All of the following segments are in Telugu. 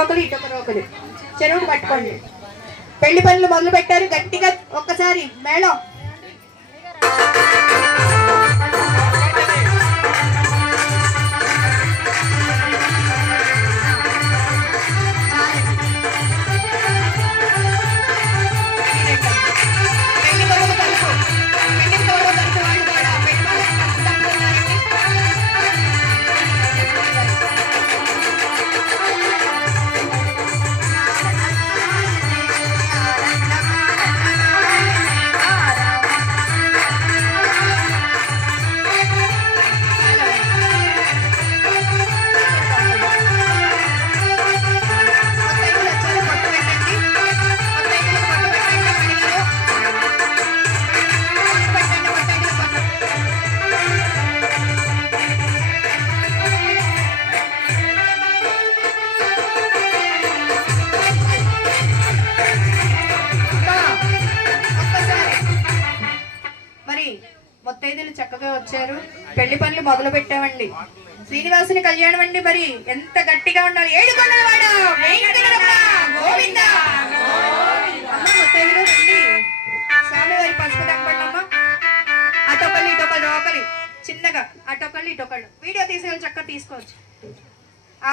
రోకలు ఇటొక రోకలు చెరువుకు పట్టుకోండి. పెళ్లి పనులు మొదలు పెట్టారు. గట్టిగా ఒక్కసారి మేళం. ముత్తైదులు చక్కగా వచ్చారు. పెళ్లి పనులు మొదలు పెట్టామండి. శ్రీనివాసుని కళ్యాణం అండి. మరి ఎంత గట్టిగా ఉండాలి. ఏడుకొండలవాడ గోవిందా. ముత్తైదులు రండి. స్వామివారి పసుపు దంపడమ్మా. అటొకళ్ళు ఇటొకళ్ళు రోకలి చిన్నగా అటొకళ్ళు ఇటొకళ్ళు వీడియో తీసేవాళ్ళు చక్కగా తీసుకోవచ్చు.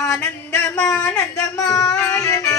ఆనందమానందమాయనే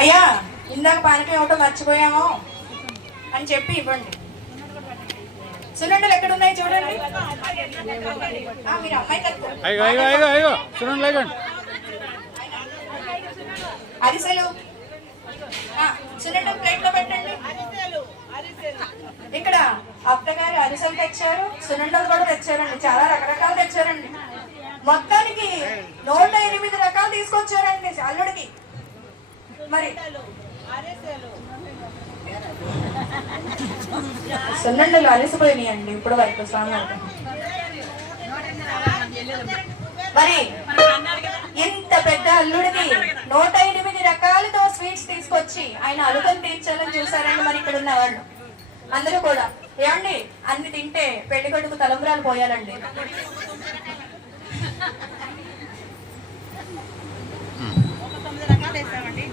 అయ్యా ఇందాక పానకం ఇవ్వటం మర్చిపోయాము అని చెప్పి ఇవ్వండి. సున్నుండలు ఎక్కడ ఉన్నాయి చూడండి. మీరు అమ్మాయి అరిసెలు సున్నుండలు ప్లేట్ లో పెట్టండి. ఇక్కడ అత్తగారు అరిసెలు తెచ్చారు, సున్నుండలు కూడా తెచ్చారండి. చాలా రకరకాలు తెచ్చారండి. మొత్తానికి 108 రకాలు తీసుకొచ్చారండి అల్లుడికి. మరి సున్నుండలు అలసిపోయినాయండి ఇప్పుడు వరకు స్వామి. మరి ఇంత పెద్ద అల్లుడికి 108 రకాలతో స్వీట్స్ తీసుకొచ్చి ఆయన అలుకను తీర్చాలని చూసారండి. మరి ఇక్కడ ఉన్న వాళ్ళు అందరూ కూడా ఏమండి అన్ని తింటే పెళ్లి కొడుకు తలంబ్రాలు పోయాలండి.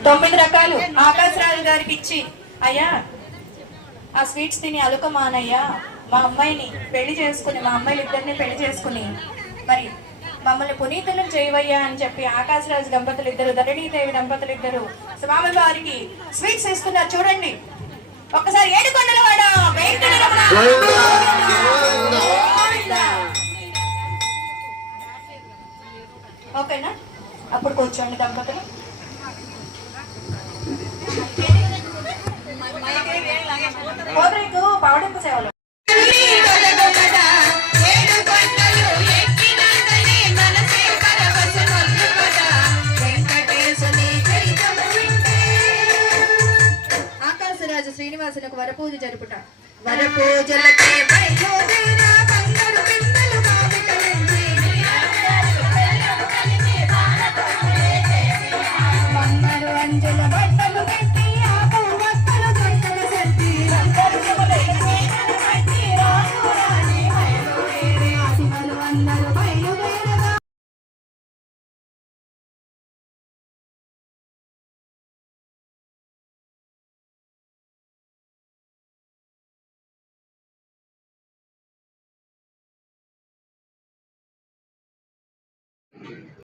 తొమ్మిది రకాలు ఆకాశరాజు గారికి ఇచ్చి, అయ్యా ఆ స్వీట్స్ తిని అలుక మానయ్యా, మా అమ్మాయిని పెళ్లి చేసుకుని మా అమ్మాయిలు ఇద్దరిని పెళ్లి చేసుకుని మరి మమ్మల్ని పునీతులను చేయవయ్యా అని చెప్పి ఆకాశరాజు దంపతులు ఇద్దరు, ధరణీదేవి దంపతులు ఇద్దరు స్వామి వారికి స్వీట్స్ ఇస్తున్నారు చూడండి. ఒక్కసారి ఏడుకొండలవాడ ఓకేనా? అప్పుడు కూర్చోండి దంపతులు. పవడింపు సేవలు ఆకాశరాజు శ్రీనివాసులకు వరపూజ జరుపుట. వరపూజలకే